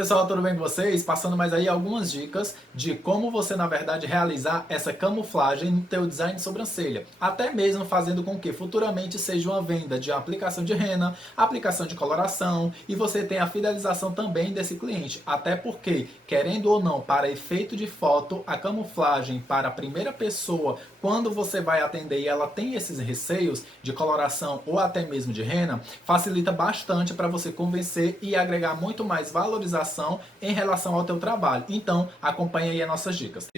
pessoal, tudo bem com vocês? Passando mais aí algumas dicas de como você, na verdade, realizar essa camuflagem no teu design de sobrancelha. Até mesmo fazendo com que futuramente seja uma venda de aplicação de rena, aplicação de coloração e você tenha a fidelização também desse cliente. Até porque, querendo ou não, para efeito de foto, a camuflagem para a primeira pessoa, quando você vai atender e ela tem esses receios de coloração ou até mesmo de rena, facilita bastante para você convencer e agregar muito mais valorização em relação ao teu trabalho. Então, acompanhe aí as nossas dicas.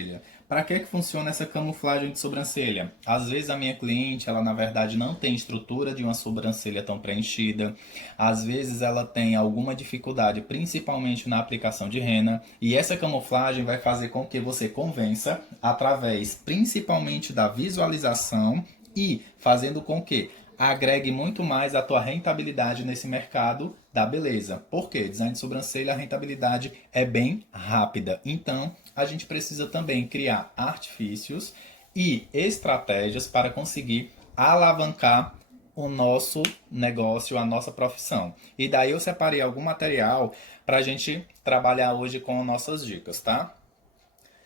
Para que funciona essa camuflagem de sobrancelha? Às vezes a minha cliente, ela na verdade não tem estrutura de uma sobrancelha tão preenchida. Às vezes ela tem alguma dificuldade, principalmente na aplicação de rena, e essa camuflagem vai fazer com que você convença através principalmente da visualização e fazendo com que agregue muito mais a tua rentabilidade nesse mercado da beleza. Por quê? Design de sobrancelha, a rentabilidade é bem rápida. Então, a gente precisa também criar artifícios e estratégias para conseguir alavancar o nosso negócio, a nossa profissão. E daí eu separei algum material para a gente trabalhar hoje com nossas dicas, tá?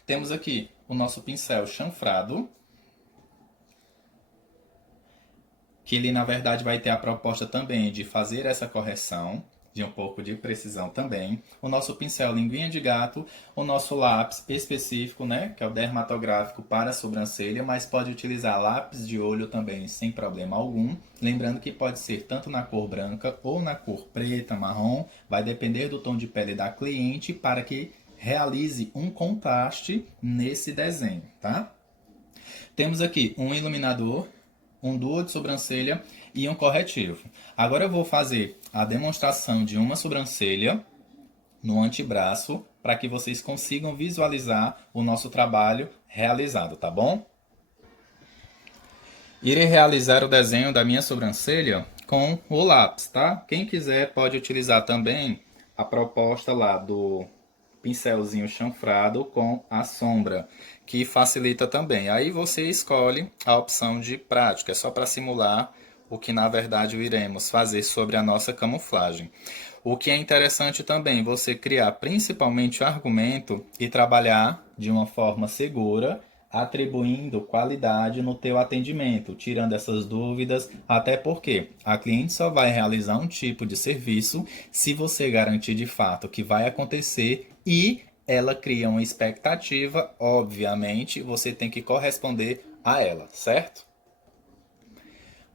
Temos aqui o nosso pincel chanfrado, que ele na verdade vai ter a proposta também de fazer essa correção, de um pouco de precisão também. O nosso pincel linguinha de gato, o nosso lápis específico, né, que é o dermatográfico para a sobrancelha, mas pode utilizar lápis de olho também sem problema algum. Lembrando que pode ser tanto na cor branca ou na cor preta, marrom, vai depender do tom de pele da cliente para que realize um contraste nesse desenho, tá? Temos aqui um iluminador, um duo de sobrancelha e um corretivo. Agora eu vou fazer a demonstração de uma sobrancelha no antebraço para que vocês consigam visualizar o nosso trabalho realizado, tá bom? Irei realizar o desenho da minha sobrancelha com o lápis, tá? Quem quiser pode utilizar também a proposta lá do pincelzinho chanfrado com a sombra, que facilita também. Aí você escolhe a opção de prática, é só para simular o que na verdade iremos fazer sobre a nossa camuflagem. O que é interessante também, você criar principalmente o argumento e trabalhar de uma forma segura, atribuindo qualidade no teu atendimento, tirando essas dúvidas, até porque a cliente só vai realizar um tipo de serviço se você garantir de fato que vai acontecer e ela cria uma expectativa, obviamente, você tem que corresponder a ela, certo?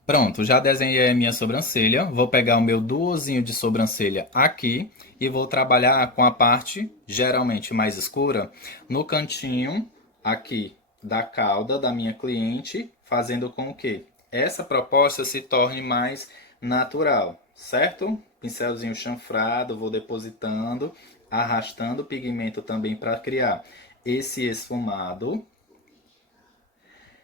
Pronto, já desenhei a minha sobrancelha. Vou pegar o meu duozinho de sobrancelha aqui e vou trabalhar com a parte geralmente mais escura no cantinho aqui da cauda da minha cliente, fazendo com que essa proposta se torne mais natural, certo? Pincelzinho chanfrado, vou depositando, arrastando o pigmento também para criar esse esfumado.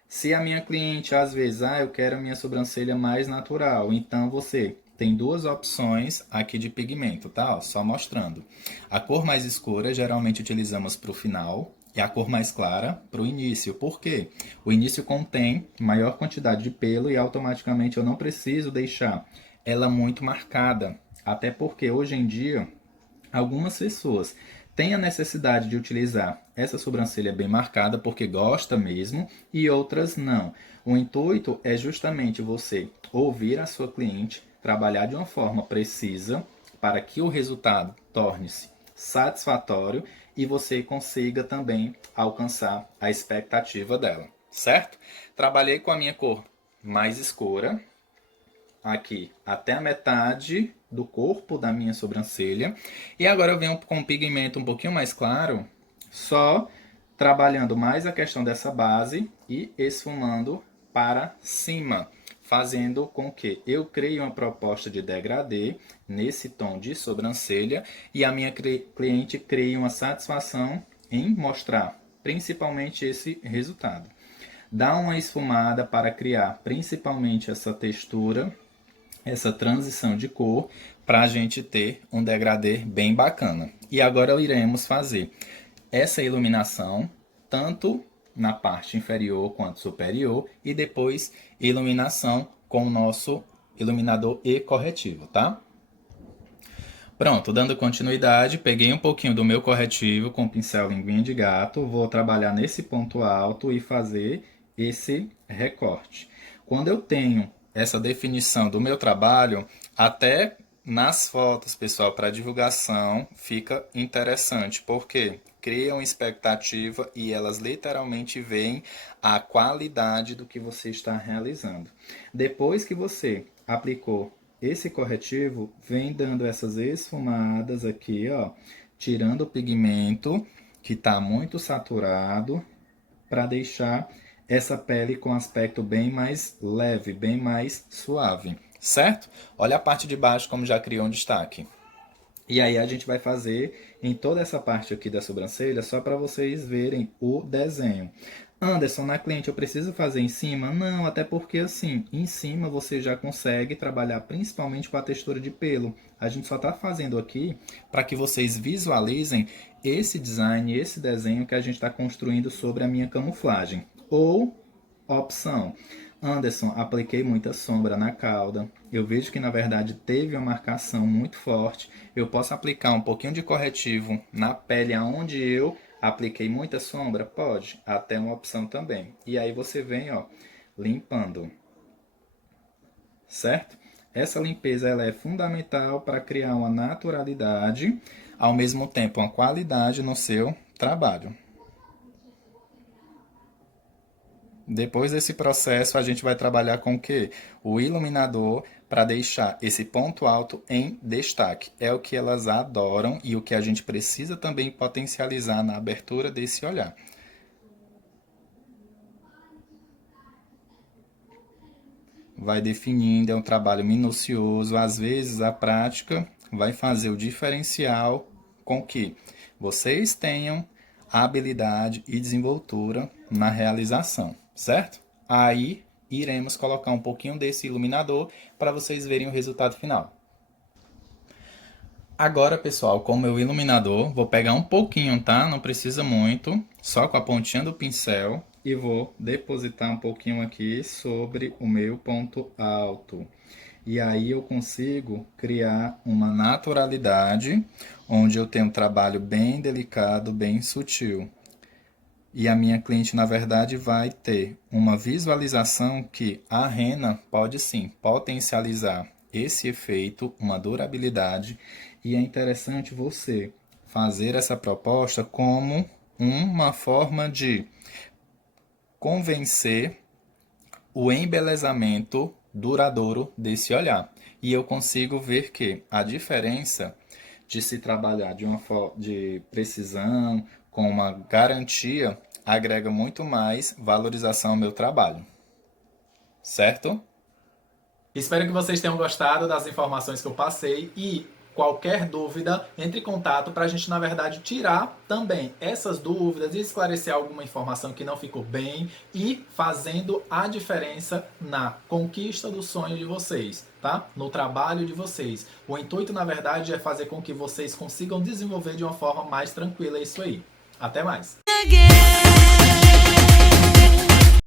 Se a minha cliente às vezes, eu quero a minha sobrancelha mais natural, então você tem duas opções aqui de pigmento, tá? Ó, só mostrando. A cor mais escura geralmente utilizamos para o final e a cor mais clara para o início. Por quê? O início contém maior quantidade de pelo e automaticamente eu não preciso deixar ela muito marcada. Até porque hoje em dia algumas pessoas têm a necessidade de utilizar essa sobrancelha bem marcada porque gosta mesmo e outras não. O intuito é justamente você ouvir a sua cliente, trabalhar de uma forma precisa para que o resultado torne-se satisfatório e você consiga também alcançar a expectativa dela, certo? Trabalhei com a minha cor mais escura, aqui até a metade do corpo da minha sobrancelha. E agora eu venho com um pigmento um pouquinho mais claro, só trabalhando mais a questão dessa base e esfumando para cima, fazendo com que eu crie uma proposta de degradê nesse tom de sobrancelha e a minha cliente crie uma satisfação em mostrar principalmente esse resultado. Dá uma esfumada para criar principalmente essa textura, essa transição de cor, para a gente ter um degradê bem bacana. E agora iremos fazer essa iluminação tanto na parte inferior quanto superior e depois iluminação com o nosso iluminador e corretivo, tá? Pronto, dando continuidade, peguei um pouquinho do meu corretivo com o pincel linguinha de gato, vou trabalhar nesse ponto alto e fazer esse recorte. Quando eu tenho essa definição do meu trabalho, até nas fotos, pessoal, para divulgação, fica interessante, porque criam expectativa e elas literalmente veem a qualidade do que você está realizando. Depois que você aplicou esse corretivo, vem dando essas esfumadas aqui, ó, tirando o pigmento que está muito saturado para deixar essa pele com aspecto bem mais leve, bem mais suave, certo? Olha a parte de baixo como já criou um destaque. E aí a gente vai fazer em toda essa parte aqui da sobrancelha só para vocês verem o desenho. Anderson, na cliente eu preciso fazer em cima? Não, até porque assim, em cima você já consegue trabalhar principalmente com a textura de pelo. A gente só está fazendo aqui para que vocês visualizem esse design, esse desenho que a gente está construindo sobre a minha camuflagem. Ou, opção, Anderson, apliquei muita sombra na cauda. Eu vejo que na verdade teve uma marcação muito forte. Eu posso aplicar um pouquinho de corretivo na pele aonde eu apliquei muita sombra? Pode, até uma opção também. E aí você vem, ó, limpando. Certo? Essa limpeza ela é fundamental para criar uma naturalidade, ao mesmo tempo uma qualidade no seu trabalho. Depois desse processo, a gente vai trabalhar com o quê? O iluminador para deixar esse ponto alto em destaque. É o que elas adoram e o que a gente precisa também potencializar na abertura desse olhar. Vai definindo, é um trabalho minucioso. Às vezes, a prática vai fazer o diferencial com que vocês tenham habilidade e desenvoltura na realização, certo? Aí iremos colocar um pouquinho desse iluminador para vocês verem o resultado final. Agora, pessoal, com o meu iluminador, vou pegar um pouquinho, tá? Não precisa muito, só com a pontinha do pincel e vou depositar um pouquinho aqui sobre o meu ponto alto. E aí eu consigo criar uma naturalidade, onde eu tenho um trabalho bem delicado, bem sutil. E a minha cliente, na verdade, vai ter uma visualização que a rena pode sim potencializar esse efeito, uma durabilidade. E é interessante você fazer essa proposta como uma forma de convencer o embelezamento duradouro desse olhar. E eu consigo ver que a diferença de se trabalhar de uma forma de precisão, com uma garantia, agrega muito mais valorização ao meu trabalho. Certo? Espero que vocês tenham gostado das informações que eu passei e qualquer dúvida, entre em contato para a gente, na verdade, tirar também essas dúvidas e esclarecer alguma informação que não ficou bem e fazendo a diferença na conquista do sonho de vocês, tá? No trabalho de vocês. O intuito, na verdade, é fazer com que vocês consigam desenvolver de uma forma mais tranquila isso aí. Até mais!